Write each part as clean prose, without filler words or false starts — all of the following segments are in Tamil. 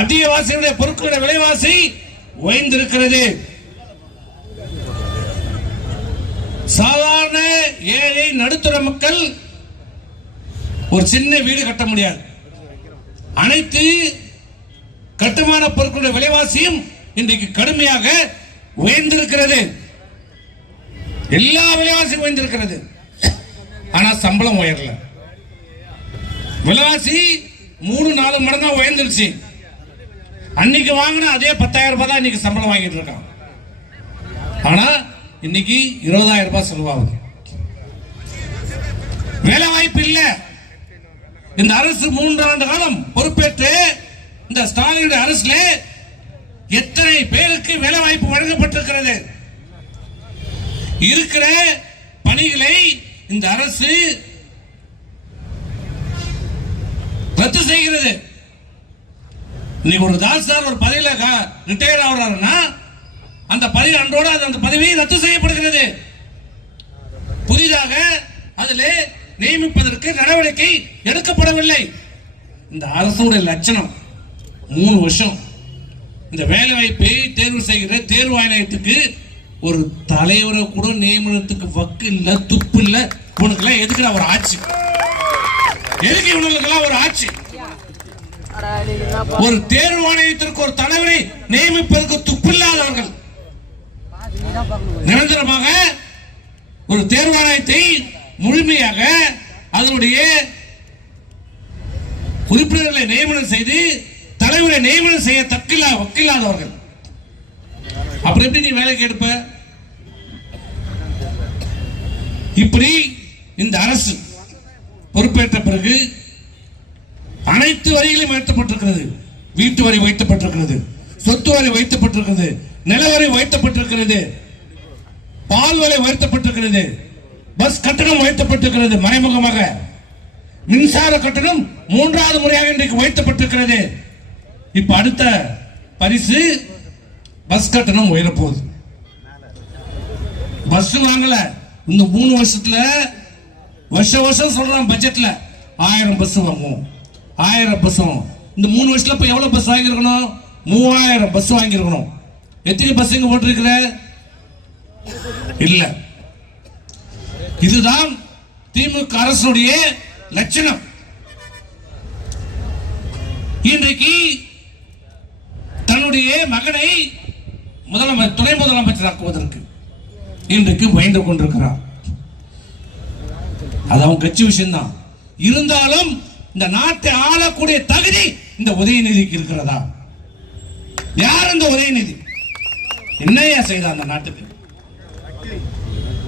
அதிகவாசியுடைய பொருட்களுடைய விலைவாசி உயர்ந்திருக்கிறது. சாதாரண ஏழை நடுத்தர மக்கள் ஒரு சின்ன வீடு கட்ட முடியாது. அனைத்து கட்டுமான பொருட்களுடைய விலைவாசியும் இன்றைக்கு கடுமையாக உயர்ந்திருக்கிறது. எல்லா விலைவாசியும் உயர்ந்திருக்கிறது. ஆனா சம்பளம் உயரல. விலைவாசி 3-4 மடங்கா உயர்ந்துருச்சு. அன்னைக்கு வாங்கின அதே 10,000 ரூபாய் தான் இன்னைக்கு சம்பளம் வாங்கிட்டு இருக்கான். ஆனா இன்னைக்கு 20,000 ரூபாய் செலவாகுது. வேலை வாய்ப்பு இல்ல. இந்த அரசு 3 ஆண்டு காலம் பொறுப்பேற்று இந்த ஸ்டாலின் அரசுல எத்தனை பேருக்கு வேலை வாய்ப்பு வழங்கப்பட்டிருக்கிறது? இருக்கிற பணிகளை இந்த அரசு ரத்து செய்கிறது. இன்னைக்கு ஒரு தாசில்தார் ஒரு பதவியில ரிட்டையர் ஆகிறாருன்னா அந்த பதவி அன்றோடு அந்த பதவி ரத்து செய்யப்படுகிறது. புதிதாக அதில் நியமிப்பதற்கு நடவடிக்கை எடுக்கப்படவில்லை. இந்த அரசுடைய லட்சணம் 3 வருஷம் இந்த வேலை வாய்ப்பை தேர்வு செய்கிற தேர்வு ஆணையத்துக்கு ஒரு தலைவரை கூட நியமனத்துக்கு வக்கு இல்ல, துப்பு இல்ல. உனக்கெல்லாம் எதுக்குடா ஒரு ஆட்சி? எதுக்கு இவனுக்கெல்லாம் ஒரு ஆட்சி? ஒரு தேர்வு ஆணையத்திற்கு ஒரு தலைவரை நியமிப்பதற்கு துப்பில்லாதவர்கள் நிரந்தரமாக ஒரு தேர்வு ஆணையத்தை முழுமையாக அதனுடைய உறுப்பினர்களை நியமனம் செய்து தலைவரை நியமனம் செய்ய வக்கில்லாதவர்கள். அப்புறம் எப்படி நீ வேலைக்கு எடுப்ப? இப்படி இந்த அரசு பொறுப்பேற்ற பிறகு அனைத்து வரிகளையும் உயர்த்தப்பட்டிருக்கிறது. வீட்டு வரி உயர்த்தப்பட்டிருக்கிறது, சொத்து வரி உயர்த்தப்பட்டிருக்கிறது, நிலவரி உயர்த்தப்பட்டிருக்கிறது, பால் விலை உயர்த்தப்பட்டிருக்கிறது, பஸ் கட்டணம் உயர்த்தப்பட்டிருக்கிறது, மறைமுகமாக மின்சார கட்டணம் 3வது முறையாக இன்றைக்கு உயர்த்தப்பட்டிருக்கிறது. இப்ப அடுத்த பரிசு பஸ் கட்டணம் உயரப்போகுது. பஸ் வாங்கல. இந்த 3 வருஷத்துல வருஷம் சொல்றான் பட்ஜெட்ல 1000 பஸ் வாங்குவோம், 1000 பஸ். இந்த 3 வருஷத்துல இப்ப எவ்வளவு பஸ் வாங்கிருக்கணும்? 3000 பஸ் வாங்கிருக்கணும். எத்தனை பஸ் இங்க போட்டிருக்கிற? இல்ல. இதுதான் திமுக அரசுடைய லட்சணம். இன்றைக்கு தன்னுடைய மகனை துணை முதலமைச்சராக்குவதற்கு இன்றைக்கு முயன்று கொண்டிருக்கிறார். அது அவன் கட்சி விஷயம் தான். இருந்தாலும் இந்த நாட்டை ஆளக்கூடிய தகுதி இந்த உதயநிதிக்கு இருக்கிறதா? யார் இந்த உதயநிதி? என்னையா செய்தா அந்த நாட்டுக்கு?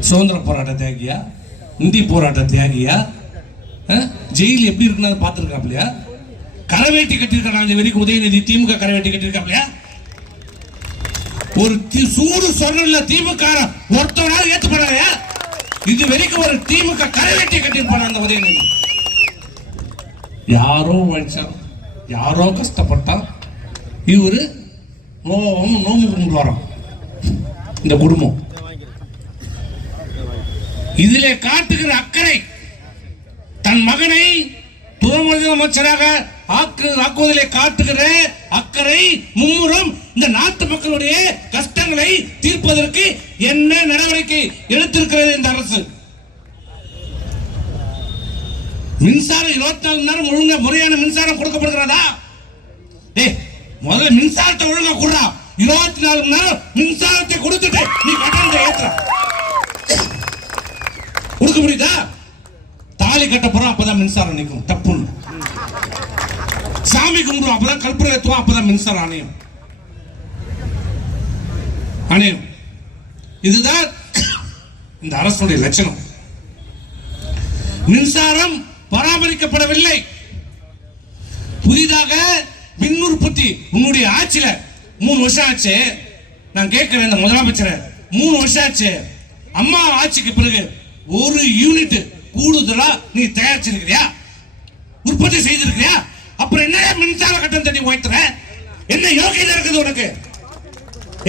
சுதந்திர போராட்ட தியாகியா? இந்தி போராட்ட தியாகியா? ஜெயில் எப்படி இருக்குன்னு பார்த்திருக்காப்லையா? கரவேட்டி கட்டிருக்காங்க வரைக்கும் உதயநிதி. திமுக கரவேட்டி கட்டிருக்காப்லையா? ஒரு சூடு சொன்ன திமுக ஒருத்தவனால ஏத்துப்படாதயா? இது வரைக்கும் ஒரு திமுக கரவேட்டி கட்டிருப்பான அந்த உதயநிதி. யாரோ உழைச்சான், யாரோ கஷ்டப்பட்டான். இவரு நோம்பு கொண்டு வரோம் இந்த குடும்பம். இதிலே காட்டுகிற அக்கறை, தன் மகனை துணை முதலமைச்சராக ஆக்குவதிலே காட்டுகிற அக்கறை மும்முரம் இந்த நாட்டு மக்களுடைய கஷ்டங்களை தீர்ப்பதற்கு என்ன நடவடிக்கை எடுத்திருக்கிறது இந்த அரசு? மின்சாரம் 24 மணி நேரம் ஒழுங்கா முறையான மின்சாரம் கொடுக்கப்படுகிறதா? முதல்ல மின்சாரத்தை ஒழுங்கா கொடுறா. 24 மணி நேரம் மின்சாரத்தை கொடுத்துட்டு நீ கட்டணத்தை ஏத்துற. கொடுக்க முடியுதா? தாலி கட்ட போறோம், அப்பதான் மின்சாரம் நிற்கும். தப்புன்னு சாமி கும்பிடுவோம், அப்பதான் கற்பூரம் ஏத்துவோம், அப்பதான் மின்சாரம் அணையும். இதுதான் இந்த அரசுடைய லட்சணம். மின்சாரம் பராமரிக்கப்படவில்லை. புதிதாக மின் உற்பத்தி உன்னுடைய ஆட்சியில 3 வருஷம் ஆச்சு. நான் கேட்கிறேன் இந்த முதலமைச்சர், 3 வருஷம் ஆச்சு. அம்மா ஆட்சிக்கு பிறகு ஒரு யூனிட் கூடுதலா நீ தயாரிச்சிருக்கிறியா? உற்பத்தி செய்திருக்கிறியா? அப்புறம் என்ன மின்சார கட்டணம் தண்ணி உயர்த்துற? என்ன யோகியதை இருக்குது உனக்கு?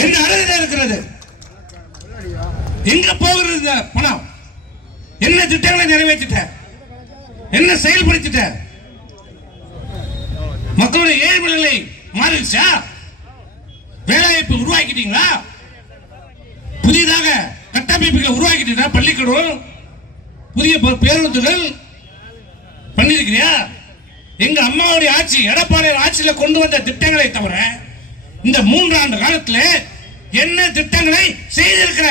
என்ன அழகு இருக்கிறது? எங்க போகிறது பணம்? என்ன திட்டங்களை நிறைவேற்றிட்ட? என்ன செயல்படுத்திட்ட? மக்களுடைய ஏழ்மைகளை மாறிடுச்சா? வேலைவாய்ப்பு உருவாக்கிட்டீங்களா? புதிதாக கட்டமைப்புகளை உருவாக்கிட்டீங்களா? பள்ளிக்கூடம், புதிய பேருந்துகள் பண்ணிருக்கிறியா? எங்க அம்மாவுடைய ஆட்சி, எடப்பாடி ஆட்சியில கொண்டு வந்த திட்டங்களை தவிர இந்த 3 ஆண்டு காலத்துல என்ன திட்டங்களை செய்திருக்கிற?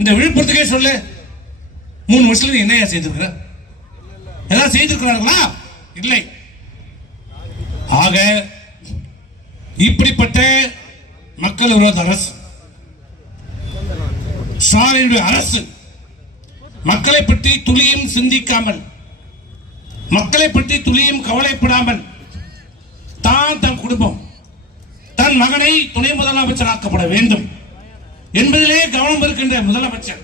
இந்த விழுப்புரத்துக்கே சொல்லு, 3 வருஷத்துல என்னையா செய்திருக்கிற? ஏதாவது செய்திருக்கிறார்களா? இல்லை. ஆக இப்படிப்பட்ட மக்கள் விரோத அரசு, ஸ்டாலினுடைய அரசு மக்களை பற்றி துளியும் சிந்திக்காமல், மக்களை பற்றி துளியும் கவலைப்படாமல், தன் குடும்பம், தன் மகனை துணை முதலமைச்சராக்கப்பட வேண்டும் என்பதிலே கவனம் இருக்கின்ற முதலமைச்சர்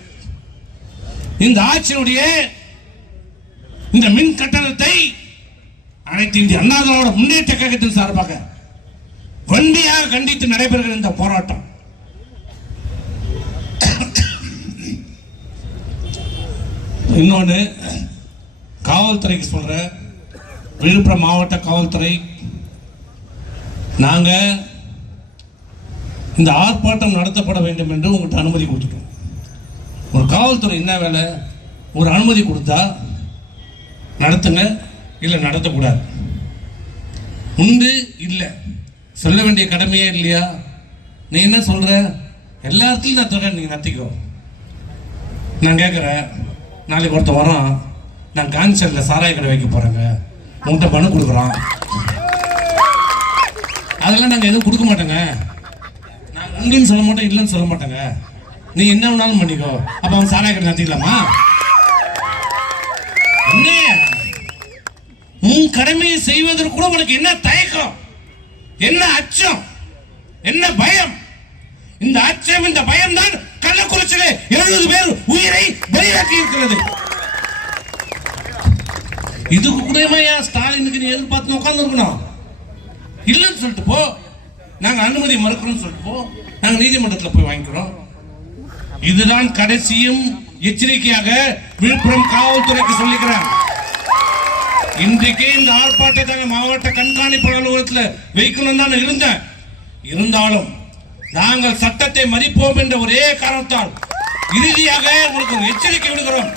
இந்த ஆட்சியினுடைய இந்த மின் கட்டணத்தை அனைத்து இந்திய அண்ணா திராவிட முன்னேற்ற கழகத்தின் சார்பாக வண்டியாக கண்டித்து நடைபெறுகிற இந்த போராட்டம் இன்னொன்று காவல்துறைக்கு சொல்ற, விழுப்புரம் மாவட்ட காவல்துறை, நாங்க இந்த ஆர்ப்பாட்டம் நடத்தப்பட வேண்டும் என்று உங்கள்கிட்ட அனுமதி கொடுத்துட்டோம். ஒரு காவல்துறை என்ன வேலை? ஒரு அனுமதி கொடுத்தா நடத்துங்க, இல்லை நடத்தக்கூடாது. உண்டு இல்லை சொல்ல வேண்டிய கடமையே இல்லையா? நீ என்ன சொல்ற? எல்லா இடத்துலையும் நான் சொல்றேன், நீங்க நடத்திக்கோ. நான் கேட்குறேன், நாளைக்கு ஒருத்த வரோம், நான் கான்சர்ல சாராய கடை வைக்க போறேங்க, உங்கள்கிட்ட பணம் கொடுக்குறோம், அதெல்லாம் நாங்கள் எதுவும் கொடுக்க மாட்டோங்க. நாங்கள் உண்டுன்னு சொல்ல மாட்டோம், இல்லைன்னு சொல்ல மாட்டோங்க. நீ என்ன வேணாலும் பண்ணிக்கோ. அப்போ அவன் சாராய கடை நடத்திக்கலாமா? உன் கடமையை செய்வதற்கு கூட உனக்கு என்ன தயக்கம், என்ன அச்சம், என்ன பயம்? இந்த அச்சம், இந்த பயம் தான் கள்ளக்குறிச்சியிலே 70 பேர் உயிரை பலியாக்கி இருக்கிறது. இதுக்கு கூட ஸ்டாலினுக்கு நீ எதிர்பார்த்து உட்கார்ந்து இருக்கணும்? இல்லைன்னு சொல்லிட்டு போ, நாங்க அனுமதி மறுக்கிறோம் சொல்லிட்டு போ, நாங்க நீதிமன்றத்தில் போய் வாங்கிக்கிறோம். இதுதான் கடைசியும் எச்சரிக்கையாக விழுப்புரம் காவல்துறைக்கு சொல்லிக்கிறேன். இன்றைக்கு இந்த ஆர்ப்பாட்டத்தை மாவட்ட கண்காணிப்பு அலுவலகத்தில் வைக்கணும் தான் இருந்தேன். இருந்தாலும் நாங்கள் சட்டத்தை மதிப்போம் என்ற ஒரே காரணத்தால் இறுதியாக உங்களுக்கு எச்சரிக்கை விடுகிறோம்.